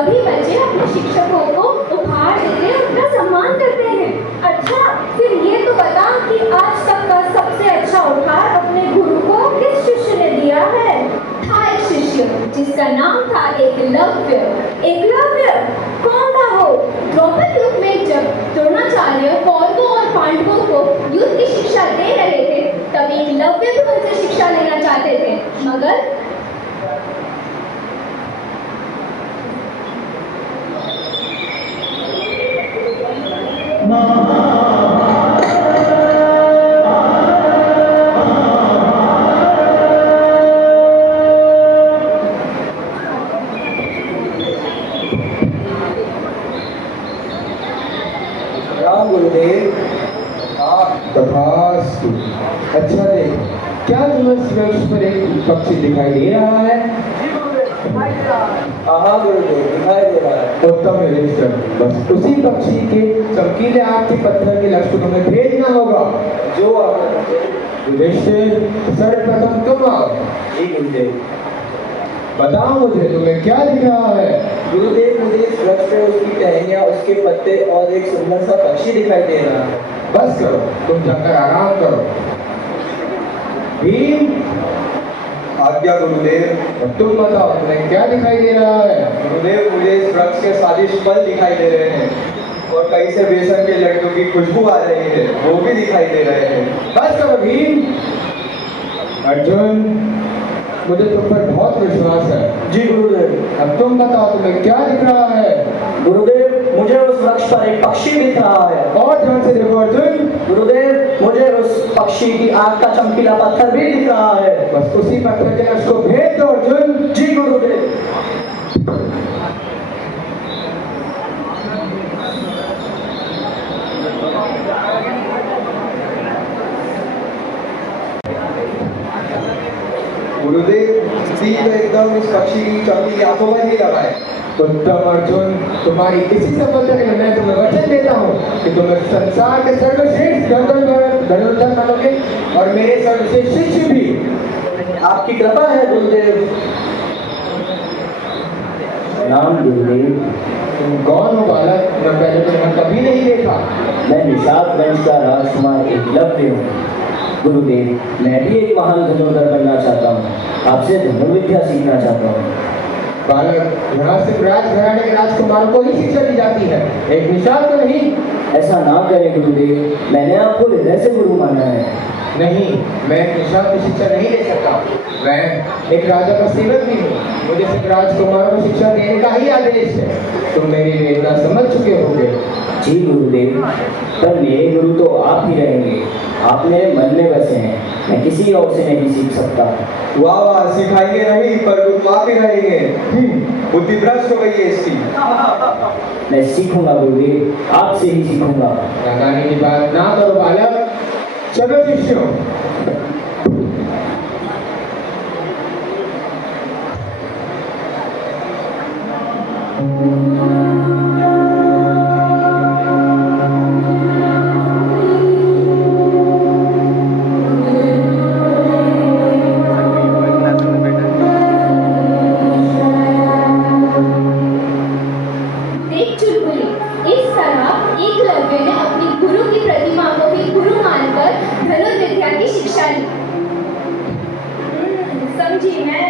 सभी बच्चे अपने शिक्षकों को उपहार देते उनका सम्मान करते हैं। अच्छा, फिर ये तो बता कि आज तक का सबसे अच्छा उपहार अपने गुरु को किस शिष्य ने दिया है? था एक शिष्य जिसका नाम था एकलव्य। एकलव्य कौन था वो? द्रौपद युद्ध में जब द्रोणाचार्य कौरवों और पांडवों को युद्ध की शिक्षा दे रहे थे, तब एकलव्य भी उनसे शिक्षा लेना चाहते थे, मगर तथास्तु। अच्छा देख, क्या तुम्हें वृक्ष पर एक पक्षी दिखाई दे रहा है? हाँ गुरुदेव, दिखाई दे रहा है। उत्तम निरीक्षण। बस उसी पक्षी के चमकीले आग के पत्थर के लक्ष्य तुम्हें भेजना होगा। जो युधिष्ठिर, सर्वप्रथम तुम आओ। जी गुरुदेव। बताओ मुझे, तुम्हें क्या दिख रहा है? गुरुदेव, मुझे इस वृक्ष पे उसकी टहनियाँ, उसके पत्ते और एक सुंदर सा पक्षी दिखाई दे रहा है। बस करो, तुम जाकर आराम करो। भीम, आज्ञा गुरुदेव। अब तुम बताओ, तुम्हें क्या दिखाई दे रहा है? गुरुदेव, मुझे इस वृक्ष के स्वादिष्ट फल दिखाई दे रहे हैं और कई से बेसन के लड्डू की खुशबू आ रही है, वो भी दिखाई दे रहे हैं। बस करो भीम। अर्जुन, मुझे तुम पर बहुत विश्वास है। जी गुरुदेव। अब तुम बताओ, तुम्हें क्या दिख रहा है? गुरुदेव, मुझे उस वृक्ष पर एक पक्षी दिख रहा है। और ध्यान से देखो अर्जुन। गुरुदेव, मुझे उस पक्षी की आग का चमकीला पत्थर भी दिख रहा है। बस उसी पत्थर के लक्ष्य को भेज दो अर्जुन। जी गुरुदेव। गुरुदेव, तीर एकदम इस पक्षी की चमकीली आंखों में ही लगाए। उत्तम अर्जुन, तुम्हारी इसी सफलता के लिए मैं तुम्हें वचन देता हूँ कि तुम संसार के सर्वश्रेष्ठ धनुर्धर बनोगे और मेरे सर्वश्रेष्ठ शिष्य भी। आपकी कृपा है गुरुदेव। नाम गुरुदेव। तुम कौन हो बालक? मैं पहले तुम्हें कभी नहीं देखा। मैं निषाद वंश का राजकुमार एकलव्य हूँ। गुरुदेव, मैं भी एक महान धनुर्धर बनना चाहता हूँ, आपसे धनुर्विद्या सीखना चाहता हूँ। बालक, यहाँ से राजघराने के राजकुमारों को ही शिक्षा दी जाती है, एक निषाद को नहीं। ऐसा ना करें गुरुदेव, मैंने आपको हृदय से गुरु माना है। नहीं, मैं एक निषाद की शिक्षा नहीं दे सकता। मैं एक राजा का सेवक भी हूँ, मुझे सिर्फ राजकुमारों को शिक्षा देने का ही आदेश है। तुम मेरी वेदना समझ चुके होंगे। जी गुरुदेव, पर मेरे गुरु तो आप ही रहेंगे, आप मेरे मन में बसे हैं, मैं किसी और से नहीं सीख सकता। वाह वाह, सिखाएंगे नहीं पर गुरु आप ही रहेंगे। बुद्धि भ्रष्ट हो गई है इसकी। मैं सीखूंगा गुरुदेव, आपसे ही सीखूंगा। नादानी की बात ना करो बालक, चलो शिष्यों। देख चुलबुली, इस तरह एकलव्य ने अपनी गुरु की प्रतिमा को भी गुरु मानकर धनुर्विद्या की शिक्षा ली। समझी मैं।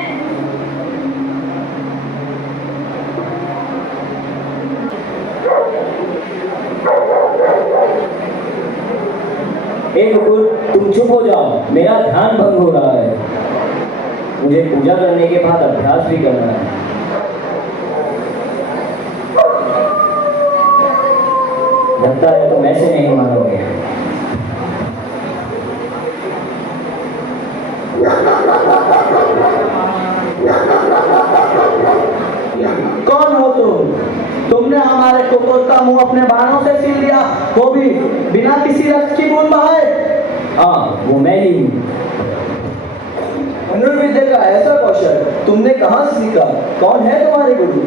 हे मुकुल, तुम चुप हो जाओ, मेरा ध्यान भंग हो रहा है। मुझे पूजा करने के बाद अभ्यास भी करना है। लगता है तुम ऐसे नहीं मानोगे। कौन हो तुम? तुमने हमारे कुकुर का मुंह अपने बाणों से सील दिया, वो भी बिना किसी रक्त की बूंद बहाए। हाँ, वो मैं ही हूँ। धनुर्विद्या का ऐसा कौशल तुमने कहाँ से सीखा? कौन है तुम्हारे गुरु?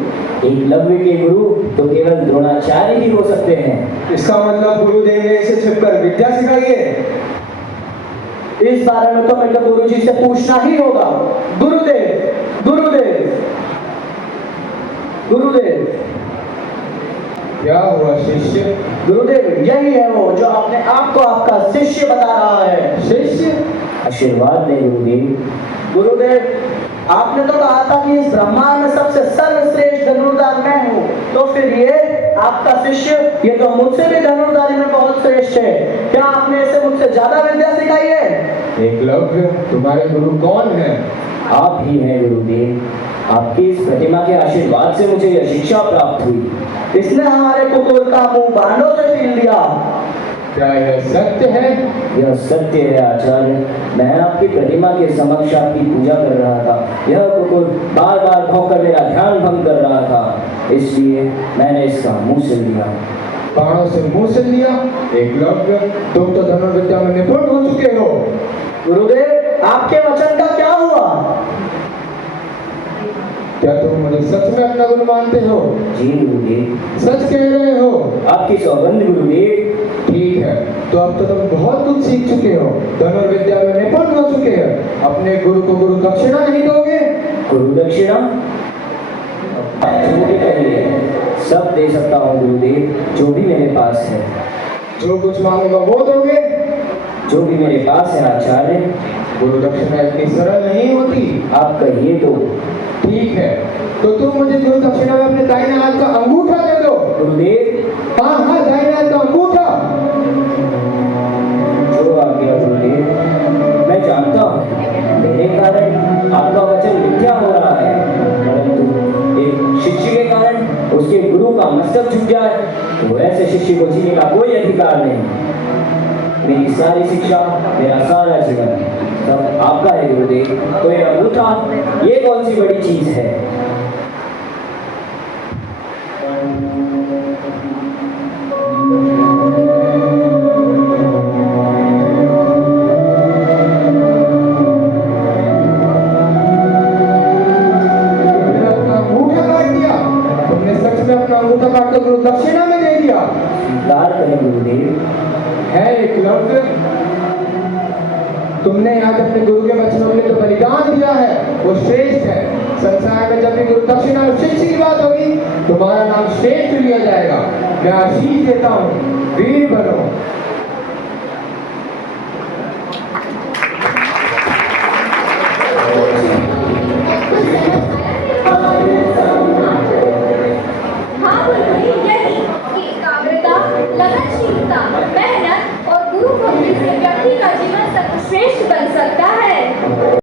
एकलव्य के गुरु तो केवल द्रोणाचार्य ही हो सकते हैं। इसका मतलब गुरुदेव ने इसे छिपकर विद्या सिखाई है। इस बारे में तो मेरे गुरु जी से पूछना ही होगा। गुरुदेव, गुरुदेव, गुरुदेव। क्या हुआ शिष्य? गुरुदेव यही है वो जो अपने आप को आपका शिष्य बता रहा है। शिष्य? आशीर्वाद दें गुरुदेव। गुरुदेव आपने तो कहा था कि इस ब्रह्मांड में सबसे सर्वश्रेष्ठ धनुर्धार मैं हूँ, तो फिर ये आपका शिष्य ये तो मुझसे भी धनुर्धारी में बहुत श्रेष्ठ है। क्या आपने इसे मुझसे ज्यादा विद्या सिखाई है? एकलव्य, तुम्हारे गुरु कौन है? आप ही हैं गुरुदेव। आपकी इस प्रतिमा के आशीर्वाद से मुझे यह शिक्षा प्राप्त हुई। इसने हमारे कुकुर का मुंह बांडों से सील दिया। क्या यह सत्य है? यह सत्य है आचार्य। मैं आपकी प्रतिमा के समक्ष आपकी पूजा कर रहा था। यह कुकुर बार बार भौंककर मेरा ध्यान भंग कर रहा था, इसलिए मैंने इसका मुंह सिल दिया। बाणों से मुंह सिल दिया? एकलव्य, तुम तो धनुर्विद्या में निपुण हो चुके हो। गुरुदेव आपके वचन का क्या हुआ? क्या तुम मुझे सच में अपना गुरु मानते हो? जी गुरुदेव। सच कह रहे हो? आपकी सौगंध गुरुदेव। ठीक है, तो अब तो तुम बहुत कुछ सीख चुके हो, धनुर्विद्या में निपुण हो चुके हो। अपने गुरु को गुरु दक्षिणा नहीं दोगे? गुरु दक्षिणा? जो भी कहिए, सब दे सकता हूँ गुरुदेव, जो भी मेरे पास है। जो कुछ मांगोगा वो दोगे? जो भी मेरे पास है आचार्य। गुरु दक्षिणा इतनी सरल नहीं होती। आप कहिए तो। ठीक है, तो तुम मुझे गुरु दक्षिणा में अपने दाहिने हाथ का अंगूठा दे दो। गुरुदेव। हाँ हाँ, दाहिने हाथ का अंगूठा। जो आ गया गुरुदेव। मैं जानता हूँ मेरे कारण आपका वचन मिथ्या हो रहा है, परंतु एक शिष्य के कारण उसके गुरु का मस्तक झुक जाए तो ऐसे शिष्य को जीने का कोई अधिकार नहीं। मेरी सारी शिक्षा, मेरा सारा जीवन सब आपका है गुरुदेव। तो ये अंगूठा, ये कौन सी बड़ी चीज है? अपना अंगूठा काटकर गुरु दक्षिणा में दे दिया। स्वीकार करें गुरुदेव। है एकलव्य, तुमने आज अपने गुरु के वचनों के लिए तो बलिदान दिया है, वो श्रेष्ठ है। संसार में जब भी गुरु दक्षिणा और शिष्य की बात होगी, तुम्हारा नाम श्रेष्ठ लिया जाएगा। मैं आशीष देता हूँ, वीर बनो।